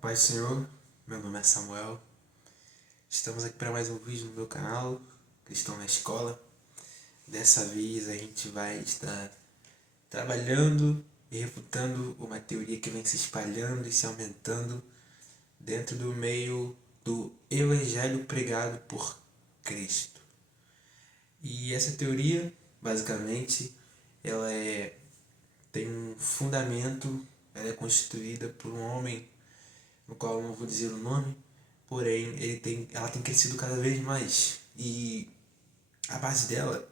Paz do Senhor, meu nome é Samuel. Estamos aqui para mais um vídeo no meu canal, Cristão na Escola. Dessa vez a gente vai estar trabalhando e refutando uma teoria que vem se espalhando e se aumentando dentro do meio do Evangelho pregado por Cristo. E essa teoria, basicamente, tem um fundamento, ela é constituída por um homem no qual eu não vou dizer o nome, porém ela tem crescido cada vez mais. E a base dela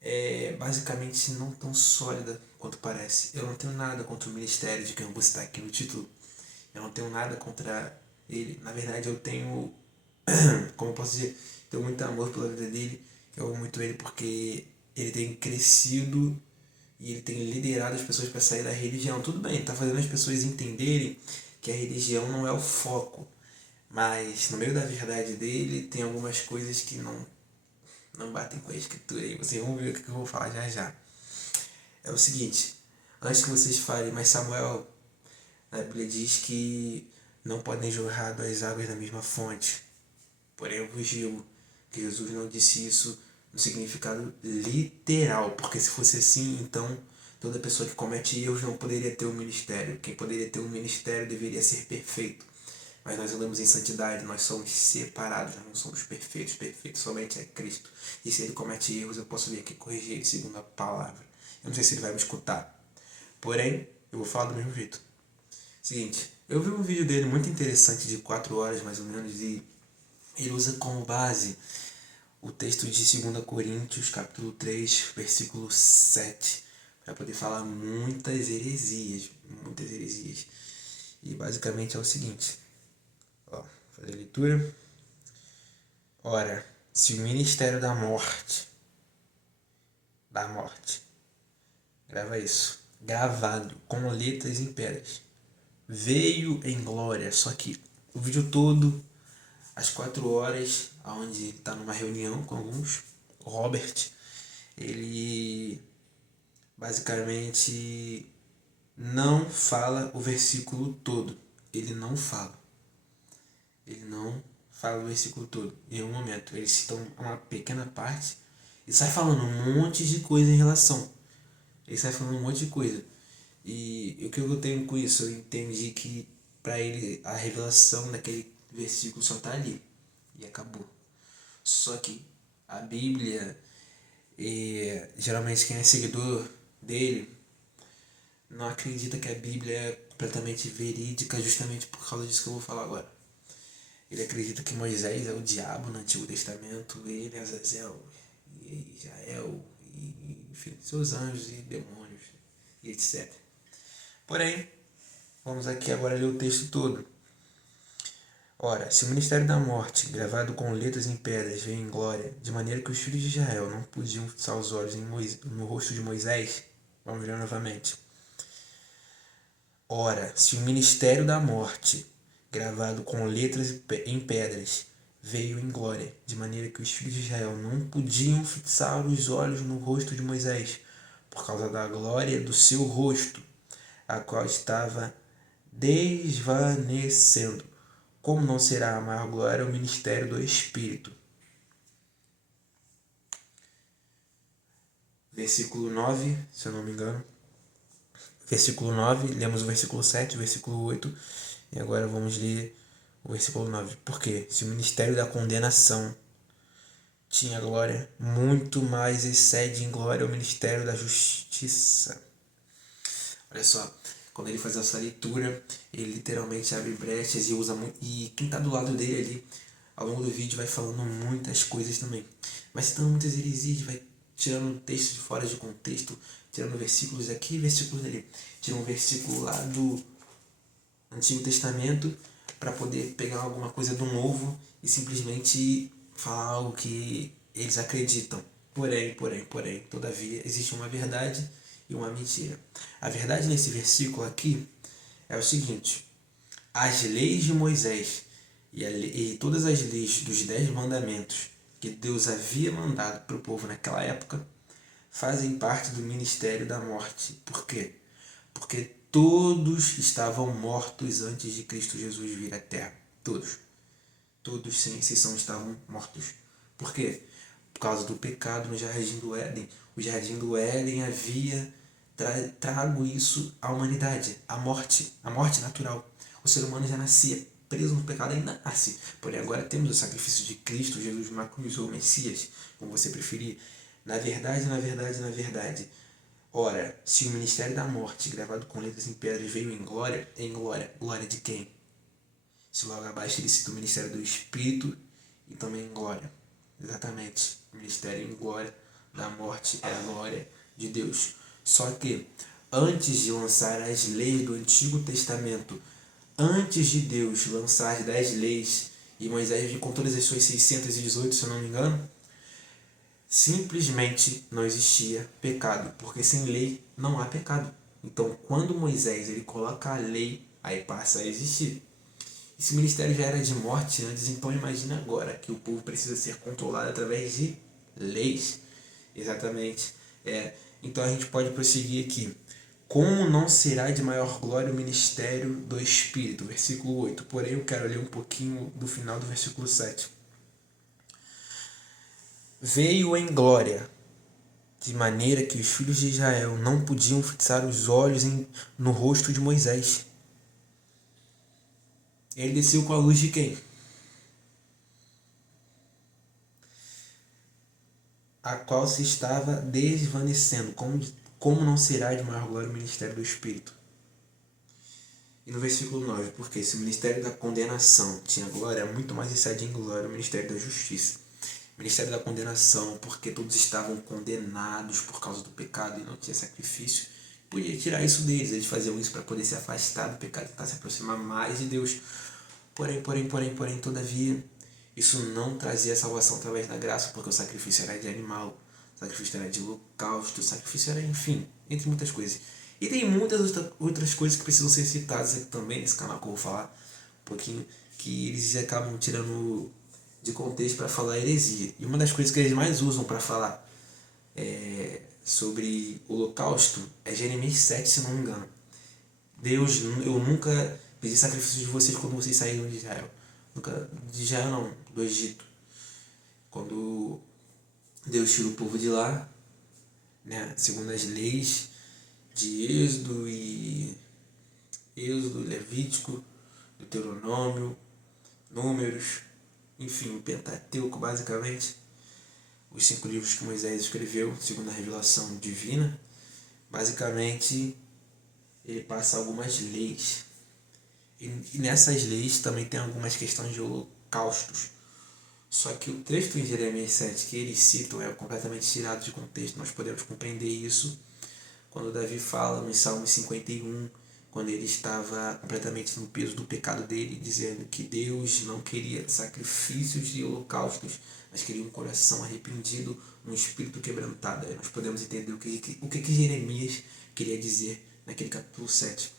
é basicamente não tão sólida quanto parece. Eu não tenho nada contra o ministério de quem eu vou citar aqui no título. Eu não tenho nada contra ele. Na verdade, eu tenho, como eu posso dizer, tenho muito amor pela vida dele. Eu amo muito ele porque ele tem crescido e ele tem liderado as pessoas para sair da religião. Tudo bem, está fazendo as pessoas entenderem que a religião não é o foco, mas no meio da verdade dele tem algumas coisas que não batem com a escritura e vocês vão ver o que eu vou falar já já. É o seguinte, antes que vocês falem, mas Samuel, a Bíblia diz que não podem jorrar duas águas da mesma fonte. Porém eu vos digo que Jesus não disse isso no significado literal, porque se fosse assim, então toda pessoa que comete erros não poderia ter um ministério. Quem poderia ter um ministério deveria ser perfeito. Mas nós andamos em santidade, nós somos separados, nós não somos perfeitos. Perfeito somente é Cristo. E se ele comete erros, eu posso vir aqui corrigir ele segundo a palavra. Eu não sei se ele vai me escutar. Porém, eu vou falar do mesmo jeito. Seguinte, eu vi um vídeo dele muito interessante de 4 horas mais ou menos e ele usa como base o texto de 2 Coríntios, capítulo 3, versículo 7, para poder falar muitas heresias. E basicamente é o seguinte, ó, fazer a leitura. Ora, se o ministério da morte, grava isso, gravado com letras em pedras, veio em glória, só que o vídeo todo, às 4 horas, onde ele está numa reunião com alguns, o Robert, ele basicamente não fala o versículo todo. Ele não fala o versículo todo. Em um momento, ele cita uma pequena parte e sai falando um monte de coisa em relação. Ele sai falando um monte de coisa. E o que eu tenho com isso? Eu entendi que para ele a revelação daquele versículo só tá ali. E acabou. Só que a Bíblia, geralmente quem é seguidor dele, não acredita que a Bíblia é completamente verídica justamente por causa disso que eu vou falar agora. Ele acredita que Moisés é o diabo no Antigo Testamento, ele é Azazel, e Israel, e enfim, seus anjos e demônios, e etc. Porém, vamos aqui agora ler o texto todo. Ora, se o ministério da morte, gravado com letras em pedras, veio em glória, de maneira que os filhos de Israel não podiam fixar os olhos no rosto de Moisés, vamos ler novamente. Ora, se o ministério da morte, gravado com letras em pedras, veio em glória, de maneira que os filhos de Israel não podiam fixar os olhos no rosto de Moisés, por causa da glória do seu rosto, a qual estava desvanecendo. Como não será a maior glória o ministério do Espírito? Versículo 9, se eu não me engano. Versículo 9, lemos o versículo 7, o versículo 8, e agora vamos ler o versículo 9. Porque se o ministério da condenação tinha glória, muito mais excede em glória o ministério da justiça. Olha só, quando ele faz essa leitura, ele literalmente abre brechas e usa muito. E quem está do lado dele ali, ao longo do vídeo, vai falando muitas coisas também. Vai citando muitas heresias, vai tirando textos de fora de contexto, tirando versículos aqui e versículos ali. Tira um versículo lá do Antigo Testamento para poder pegar alguma coisa do Novo e simplesmente falar algo que eles acreditam. Porém, todavia, existe uma verdade e uma mentira. A verdade nesse versículo aqui é o seguinte: as leis de Moisés e todas as leis dos 10 mandamentos que Deus havia mandado para o povo naquela época fazem parte do ministério da morte. Por quê? Porque todos estavam mortos antes de Cristo Jesus vir à Terra. Todos. Todos, sem exceção, estavam mortos. Por quê? Por causa do pecado no Jardim do Éden. O Jardim do Éden havia trago isso à humanidade, a morte natural. O ser humano já nascia preso no pecado, ainda nasce. Porém, agora temos o sacrifício de Cristo, Jesus na cruz, ou Messias, como você preferir. Na verdade, ora, se o ministério da morte, gravado com letras em pedras, veio em glória, glória de quem? Se logo abaixo ele cita o ministério do Espírito e também em glória. Exatamente, o ministério em glória da morte é a glória de Deus. Só que, antes de lançar as leis do Antigo Testamento, antes de Deus lançar as 10 leis, e Moisés com todas as suas 618, se eu não me engano, simplesmente não existia pecado, porque sem lei não há pecado. Então, quando Moisés ele coloca a lei, aí passa a existir. Esse ministério já era de morte antes, então imagina agora que o povo precisa ser controlado através de leis. Exatamente. Então a gente pode prosseguir aqui. Como não será de maior glória o ministério do Espírito? Versículo 8. Porém, eu quero ler um pouquinho do final do versículo 7. Veio em glória, de maneira que os filhos de Israel não podiam fixar os olhos no rosto de Moisés. Ele desceu com a luz de quem? A qual se estava desvanecendo. Como não será de maior glória o ministério do Espírito? E no versículo 9, porque se o ministério da condenação tinha glória, muito mais excede em glória o ministério da justiça. O ministério da condenação, porque todos estavam condenados por causa do pecado e não tinha sacrifício, podia tirar isso deles. Eles faziam isso para poder se afastar do pecado e tentar se aproximar mais de Deus. Porém, todavia, isso não trazia salvação através da graça, porque o sacrifício era de animal, o sacrifício era de holocausto, o sacrifício era, enfim, entre muitas coisas. E tem muitas outras coisas que precisam ser citadas aqui também nesse canal que eu vou falar um pouquinho, que eles acabam tirando de contexto para falar heresia. E uma das coisas que eles mais usam para falar sobre o holocausto é Jeremias 7, se não me engano. Deus, eu nunca pedi sacrifício de vocês quando vocês saíram de Israel. Nunca, de Israel não, do Egito. Quando Deus tira o povo de lá, né, segundo as leis de Êxodo, Levítico, Deuteronômio, Números, enfim, o Pentateuco basicamente, os 5 livros que Moisés escreveu, segundo a revelação divina, basicamente ele passa algumas leis. E nessas leis também tem algumas questões de holocaustos. Só que o texto em Jeremias 7 que eles citam é completamente tirado de contexto. Nós podemos compreender isso quando Davi fala no Salmo 51, quando ele estava completamente no peso do pecado dele, dizendo que Deus não queria sacrifícios e holocaustos, mas queria um coração arrependido, um espírito quebrantado. Aí nós podemos entender o que Jeremias queria dizer naquele capítulo 7.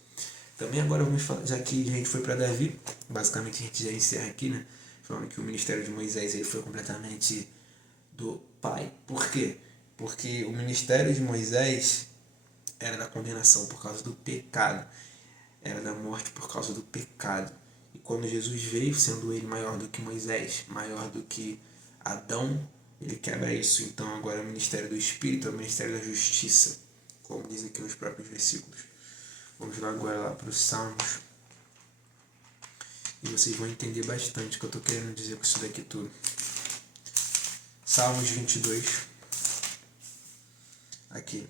Também agora vamos falar, já que a gente foi para Davi, basicamente a gente já encerra aqui, né? Falando que o ministério de Moisés ele foi completamente do pai. Por quê? Porque o ministério de Moisés era da condenação por causa do pecado, era da morte por causa do pecado. E quando Jesus veio, sendo ele maior do que Moisés, maior do que Adão, ele quebra isso. Então agora o ministério do Espírito é o ministério da justiça, como diz aqui nos próprios versículos. Vamos lá agora para os Salmos. E vocês vão entender bastante o que eu estou querendo dizer com isso daqui tudo. Salmos 22. Aqui.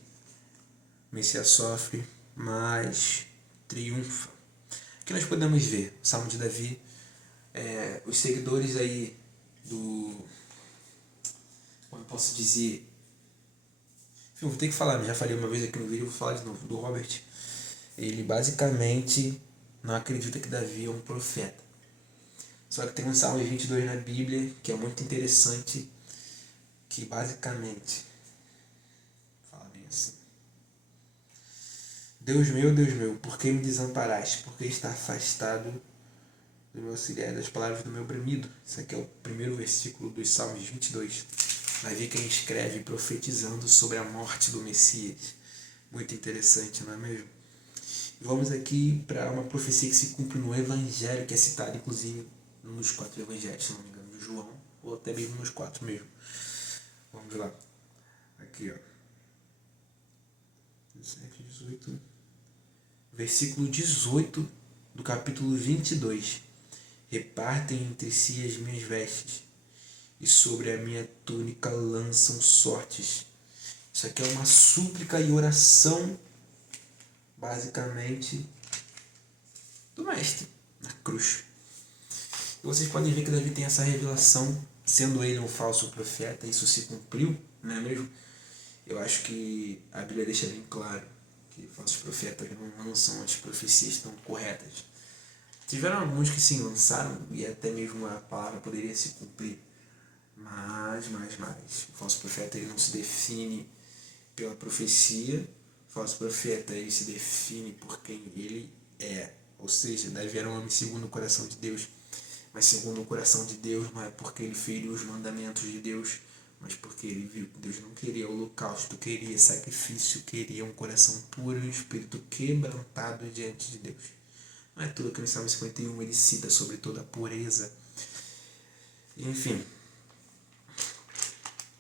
Messias sofre, mas triunfa. Aqui nós podemos ver, Salmo de Davi, os seguidores aí do... Como eu posso dizer? Enfim, vou ter que falar, já falei uma vez aqui no vídeo, vou falar de novo, do Robert. Ele basicamente não acredita que Davi é um profeta. Só que tem um Salmo 22 na Bíblia que é muito interessante, que basicamente fala bem assim: Deus meu, por que me desamparaste? Por que está afastado do meu auxiliar, das palavras do meu bramido? Isso aqui é o primeiro versículo dos Salmos 22. Davi quem escreve profetizando sobre a morte do Messias. Muito interessante, não é mesmo? Vamos aqui para uma profecia que se cumpre no Evangelho, que é citada inclusive nos 4 Evangelhos, se não me engano, de João, ou até mesmo nos 4 mesmo. Vamos lá. Aqui, ó. 17, 18. Versículo 18 do capítulo 22. Repartem entre si as minhas vestes, e sobre a minha túnica lançam sortes. Isso aqui é uma súplica e oração, basicamente, do mestre na cruz. E vocês podem ver que Davi tem essa revelação, sendo ele um falso profeta, isso se cumpriu, não é mesmo? Eu acho que a Bíblia deixa bem claro que falsos profetas não lançam as profecias tão corretas. Tiveram alguns que sim lançaram, e até mesmo a palavra poderia se cumprir. Mas, o falso profeta ele não se define pela profecia, o falso profeta ele se define por quem ele é. Ou seja, Davi era um homem segundo o coração de Deus, mas segundo o coração de Deus não é porque ele feriu os mandamentos de Deus, mas porque ele viu que Deus não queria holocausto, queria sacrifício, queria um coração puro e um espírito quebrantado diante de Deus. Não é tudo que no Salmo 51 ele cita sobre toda a pureza. Enfim,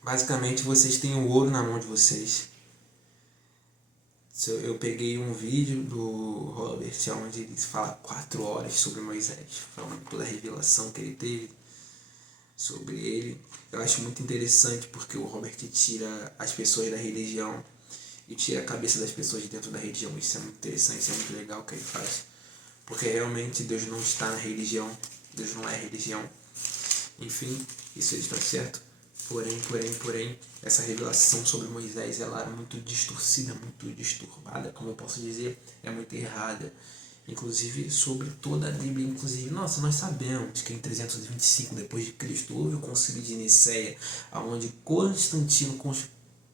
basicamente vocês têm o ouro na mão de vocês. Eu peguei um vídeo do Robert onde ele fala 4 horas sobre Moisés, falando toda a revelação que ele teve sobre ele. Eu acho muito interessante porque o Robert tira as pessoas da religião e tira a cabeça das pessoas de dentro da religião. Isso é muito interessante, isso é muito legal o que ele faz. Porque realmente Deus não está na religião, Deus não é religião. Enfim, isso ele está certo. Porém, essa revelação sobre Moisés, ela é muito distorcida, muito disturbada, como eu posso dizer, é muito errada. Inclusive, sobre toda a Bíblia, inclusive, nós sabemos que em 325 depois de Cristo houve o Concílio de Nicéia, onde Constantino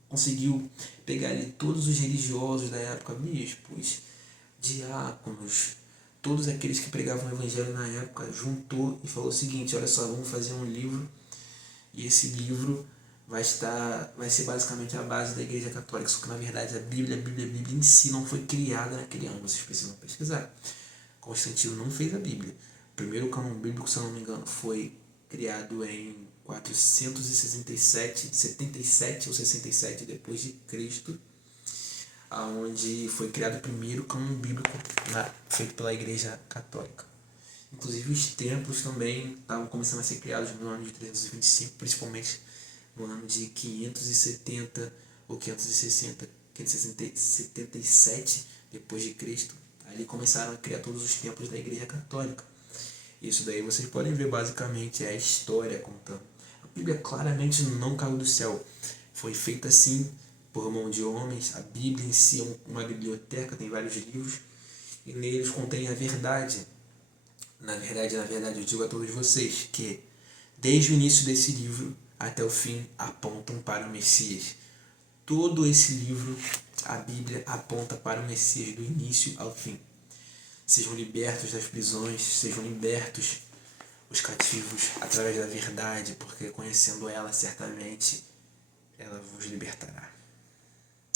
conseguiu pegar ali todos os religiosos da época, bispos, diáconos, todos aqueles que pregavam o evangelho na época, juntou e falou o seguinte: olha só, vamos fazer um livro, e esse livro vai ser basicamente a base da Igreja Católica, só que na verdade a Bíblia em si não foi criada naquele ano, vocês precisam pesquisar. Constantino não fez a Bíblia. O primeiro cânon bíblico, se eu não me engano, foi criado em 467, 77 ou 67 depois de Cristo, onde foi criado o primeiro cânon bíblico feito pela Igreja Católica. Inclusive os templos também estavam começando a ser criados no ano de 325, principalmente no ano de 570 ou 560, 577 depois de Cristo. Ali começaram a criar todos os templos da Igreja Católica. Isso daí vocês podem ver basicamente é a história contando. A Bíblia claramente não caiu do céu. Foi feita assim por mão de homens. A Bíblia em si é uma biblioteca, tem vários livros e neles contém a verdade. Na verdade, eu digo a todos vocês que desde o início desse livro até o fim apontam para o Messias. Todo esse livro, a Bíblia, aponta para o Messias do início ao fim. Sejam libertos das prisões, sejam libertos os cativos através da verdade, porque conhecendo ela, certamente, ela vos libertará.